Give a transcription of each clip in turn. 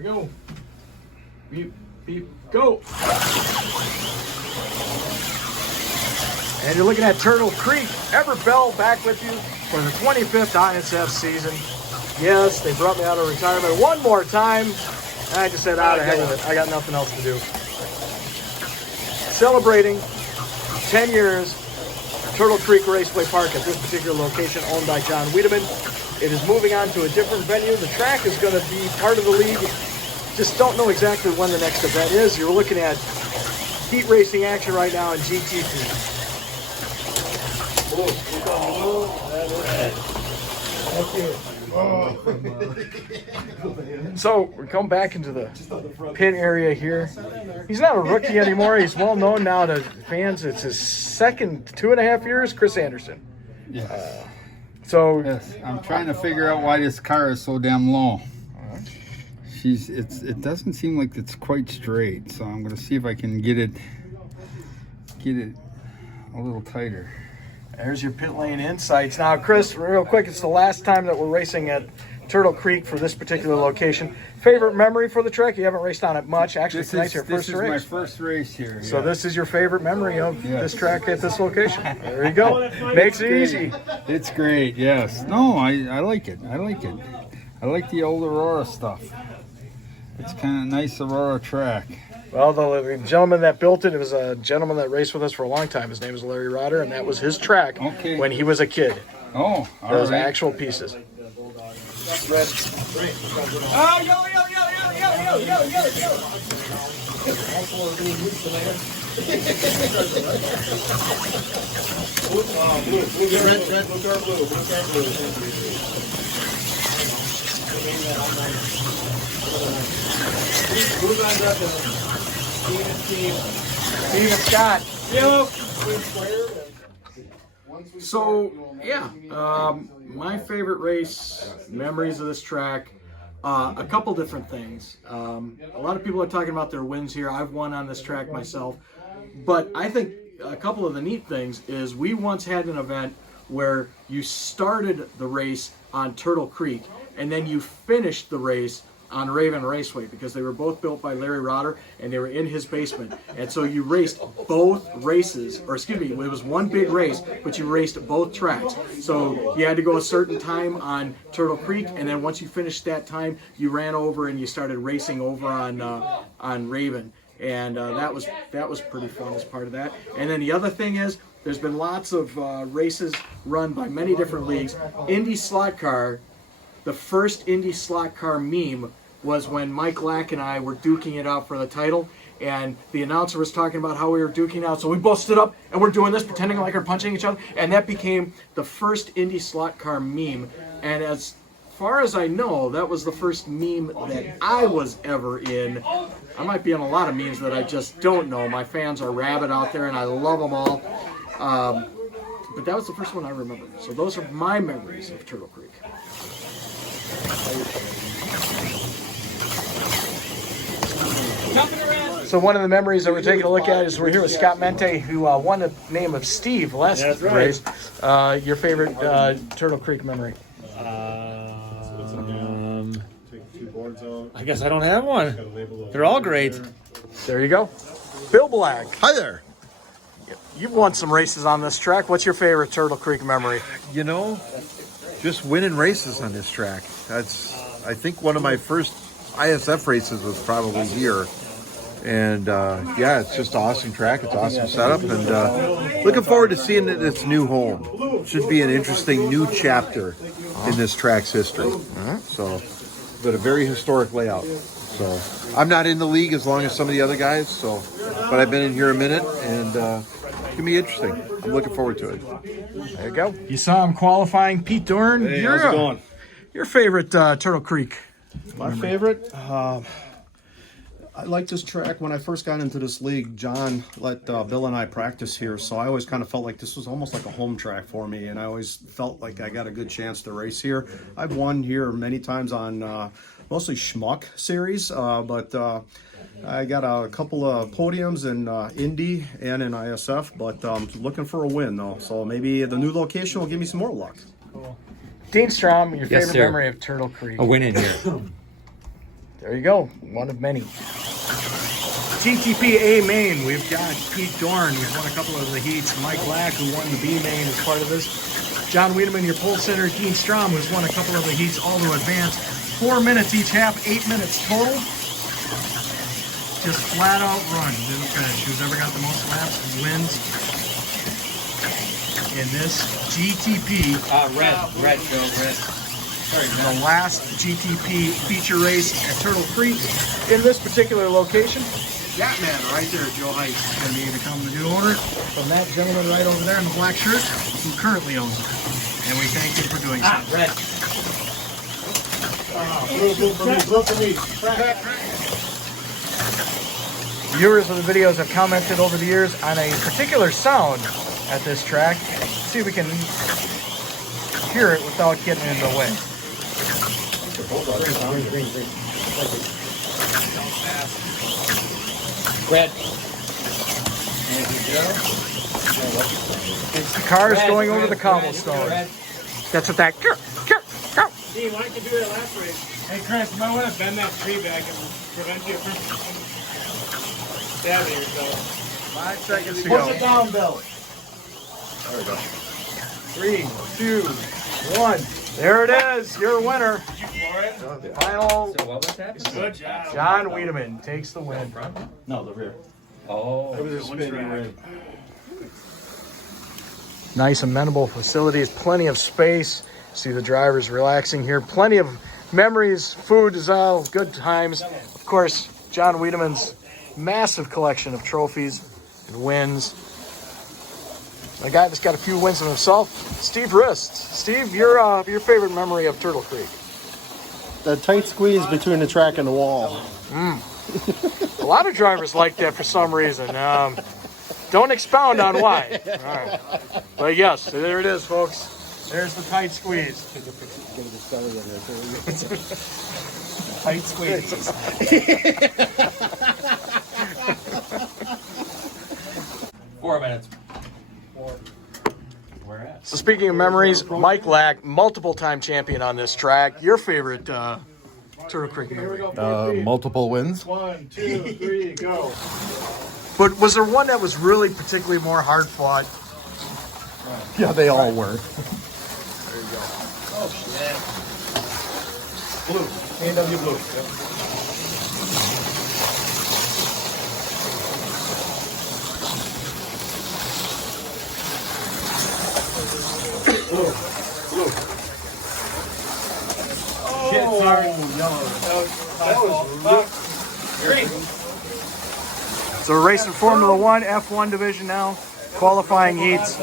we go. Beep, beep, go. And you're looking at Turtle Creek. Everett Bell back with you for the 25th ISF season. Yes, they brought me out of retirement one more time. And I just said, out of heck with it. I got nothing else to do. Celebrating 10 years, Turtle Creek Raceway Park at this particular location owned by John Wiedemann. It is moving on to a different venue. The track is going to be part of the league. Just don't know exactly when the next event is. You're looking at heat racing action right now in GT2. So we come back into the pit area here. He's not a rookie anymore. He's well known now to fans. It's his second 2.5 years, Chris Anderson. Yes. Yes, I'm trying to figure out why this car is so damn low. It doesn't seem like it's quite straight, so I'm going to see if I can get it a little tighter. There's your pit lane insights. Now, Chris, real quick, it's the last time that we're racing at Turtle Creek for this particular location. Favorite memory for the track? You haven't raced on it much. Actually, tonight's your first race. This is my first race here. So this is your favorite memory of this track at this location. There you go. Makes it easy. It's great, yes. No, I like it. I like it. I like the old Aurora stuff. It's kind of nice Aurora track. Well, the gentleman that built it, it was a gentleman that raced with us for a long time. His name is Larry Rotter, and that was his track when he was a kid. Oh, all Those right. actual pieces. Oh, yo, yo, yo, yo, yo, yo, yo, yo, yo. Steven Scott. Yo. So, yeah, my favorite race, memories of this track, a couple different things. A lot of people are talking about their wins here. I've won on this track myself. But I think a couple of the neat things is we once had an event where you started the race on Turtle Creek and then you finished the race on Raven Raceway because they were both built by Larry Rotter and they were in his basement. And so you raced both races, or excuse me, it was one big race, but you raced both tracks. So you had to go a certain time on Turtle Creek, and then once you finished that time, you ran over and you started racing over on Raven. And that was pretty fun as part of that. And then the other thing is, there's been lots of races run by many different leagues. Indy Slot Car, the first Indy Slot Car meme was when Mike Lack and I were duking it out for the title, and the announcer was talking about how we were duking out, so we both stood up and we're doing this, pretending like we're punching each other, and that became the first Indy Slot Car meme. And as far as I know, that was the first meme that I was ever in. I might be in a lot of memes that I just don't know. My fans are rabid out there and I love them all. But that was the first one I remember. So those are my memories of Turtle Creek. So one of the memories that we're taking a look at is we're here with Scott Mente, who won the name of Steve last race. Your favorite Turtle Creek memory? I guess I don't have one. They're all great. There you go. Bill Black. Hi there. You've won some races on this track. What's your favorite Turtle Creek memory? You know, just winning races on this track. That's, I think one of my first ISF races was probably here. And yeah, it's just an awesome track. It's an awesome setup. And looking forward to seeing it in its new home. Should be an interesting new chapter in this track's history. So, but a very historic layout. So I'm not in the league as long as some of the other guys. So, but I've been in here a minute, and it's gonna be interesting. I'm looking forward to it. There you go. You saw him qualifying. Pete Dorn. Hey, how's it going? Your favorite Turtle Creek? My favorite? I liked this track when I first got into this league. John let Bill and I practice here, so I always kind of felt like this was almost like a home track for me, and I always felt like I got a good chance to race here. I've won here many times on mostly Schmuck series, but I got a couple of podiums in Indy and in ISF, but looking for a win though, so maybe the new location will give me some more luck. Cool. Dean Strom, your Yes, favorite sir. memory of Turtle Creek? A win in here. there you go, one of many. GTP A main, we've got Pete Dorn, who's won a couple of the heats. Mike Lack, who won the B main as part of this. John Wiedemann, your pole sitter. Dean Strom, who's won a couple of the heats, all to advance. 4 minutes each half, 8 minutes total. Just flat out run. Finish. Who's ever got the most laps wins in this GTP. Red, Joe, red. The last GTP feature race at Turtle Creek in this particular location. That man right there, Joe Height, is going to be become the new owner from that gentleman right over there in the black shirt who currently owns it. And we thank him for doing so. Red. Blue for me. Viewers of the videos have commented over the years on a particular sound at this track. See if we can hear it without getting in the way. Red. It's the cars going over the cobblestone. That's what that. Dean, why don't you do that last race? Hey, Chris, you might want to bend that tree back and prevent you from stabbing yourself. 5 seconds to go. Push it down, Bill. There we go. 3, 2, 1. There it is. Your winner. Did you floor it? Final. So what was that? Good job. John Wiedemann takes the win. No, the rear. Oh. It was a spin. Right. Nice amenable facilities, plenty of space. See the drivers relaxing here. Plenty of memories, food is all good times. Of course, John Wiedemann's massive collection of trophies and wins. A guy that's got a few wins himself, Steve Rist. Steve, your favorite memory of Turtle Creek? The tight squeeze between the track and the wall. A lot of drivers like that for some reason. Don't expound on why. All right. But yes, there it is, folks. There's the tight squeeze. Tight squeeze. 4 minutes. Where at? So speaking of memories, Mike Lack, multiple-time champion on this track. Your favorite Turtle Creek memory? Multiple wins. 1, 2, 3, go. But was there one that was really particularly more hard-fought? Yeah, they all were. Oh, shit. Blue. A&W Blue. Shit, sorry. That was green. So we're racing Formula One, F1 division now, qualifying heats.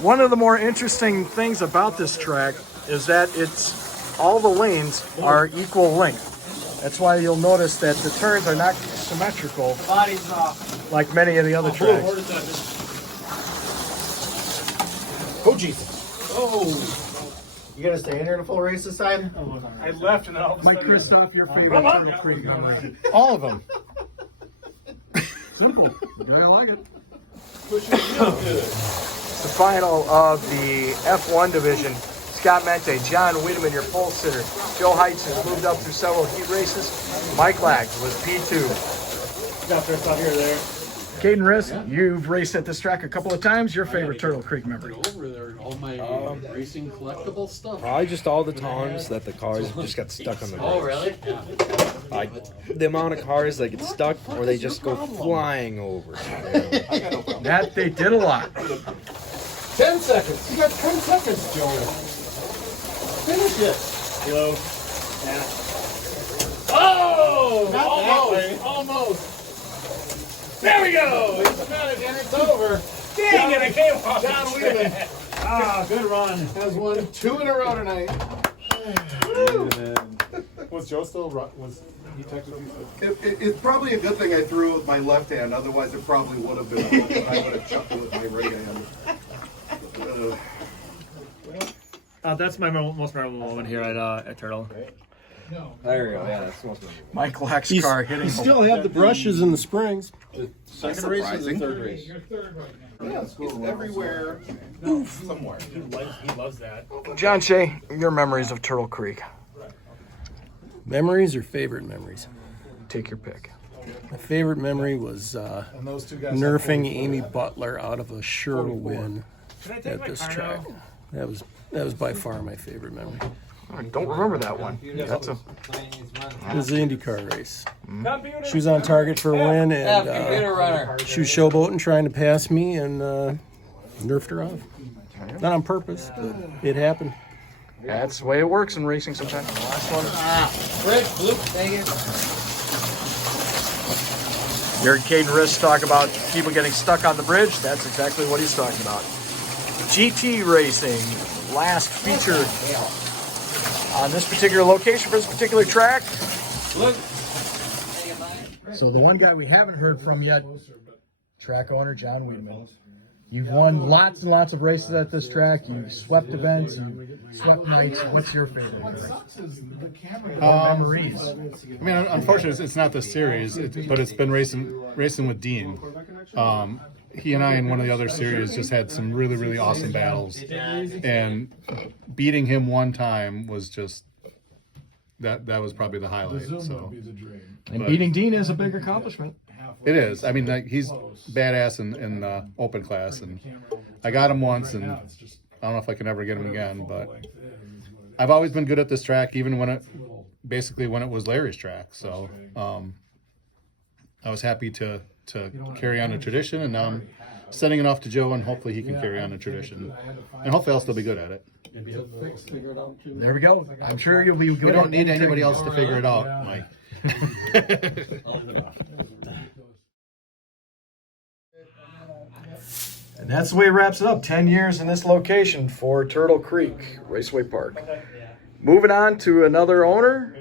One of the more interesting things about this track is that all the lanes are equal length. That's why you'll notice that the turns are not symmetrical Body's off. like many of the other tracks. Oh, Jesus. Oh. You gonna stay in here the full race this time? I left and then all of a sudden. Christoph, your favorite Turtle Creek memory? All of them. Simple. You're gonna like it. Pushing real good. The final of the F1 division. Scott Mente, John Wiedemann, your pole sitter. Joe Heights has moved up through several heat races. Mike Lack was P2. Got there, stop here, there. Caden Riss, you've raced at this track a couple of times. Your favorite Turtle Creek memory? Over there, all my racing collectible stuff. Probably just all the times that the cars just got stuck on the road. Oh, really? Like the amount of cars that get stuck or they just go flying over. That they did a lot. 10 seconds. You got 10 seconds, Joey. Finish it. Hello. Yeah. Oh! Almost. There we go. It's finished and it's over. Dang it! I came off. John Wiedemann. Good run. Has won 2 in a row tonight. Was Joe still? Was he texted you? It's probably a good thing I threw with my left hand. Otherwise, it probably would have been. I would have chucked it with my right hand. That's my most memorable moment here at Turtle. There we go. Yeah, that's the most Mike Lack's car hitting. Still have the brushes and the springs. Second race or the third race? Yeah, it's everywhere. Somewhere. He loves that. John Shea, your memories of Turtle Creek. Memories or favorite memories? Take your pick. My favorite memory was And those two guys nerfing Amy Butler out of a sure win at this track. That was by far my favorite memory. I don't remember that one. That's a It was the IndyCar race. She was on target for a win, and runner. she was showboating, trying to pass me, and nerfed her off. Not on purpose, but it happened. That's the way it works in racing sometimes. The last one. Bridge, bloop, dang it. You heard Caden Riss talk about people getting stuck on the bridge. That's exactly what he's talking about. GT Racing, last feature on this particular location for this particular track. So the one guy we haven't heard from yet, track owner John Wiedemann. You've won lots and lots of races at this track. You've swept events. You've swept nights. What's your favorite track? Memories. I mean, unfortunately, it's not this series, but it's been racing with Dean. He and I in one of the other series just had some really, really awesome battles, and beating him one time was just that was probably the highlight. So, And beating Dean is a big accomplishment. it is. I mean, like, he's badass in the open class, and I got him once, and I don't know if I can ever get him again. But I've always been good at this track, even when it was Larry's track. So I was happy to carry on the tradition, and now I'm sending it off to Joe, and hopefully he can carry on the tradition, and hopefully I'll still be good at it. There we go. I'm sure you'll be good. We don't need anybody else to figure it out, Mike. And that's the way it wraps it up. 10 years in this location for Turtle Creek Raceway Park. Moving on to another owner.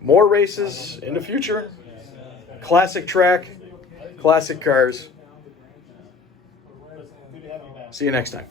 More races in the future. Classic track. Classic cars. See you next time.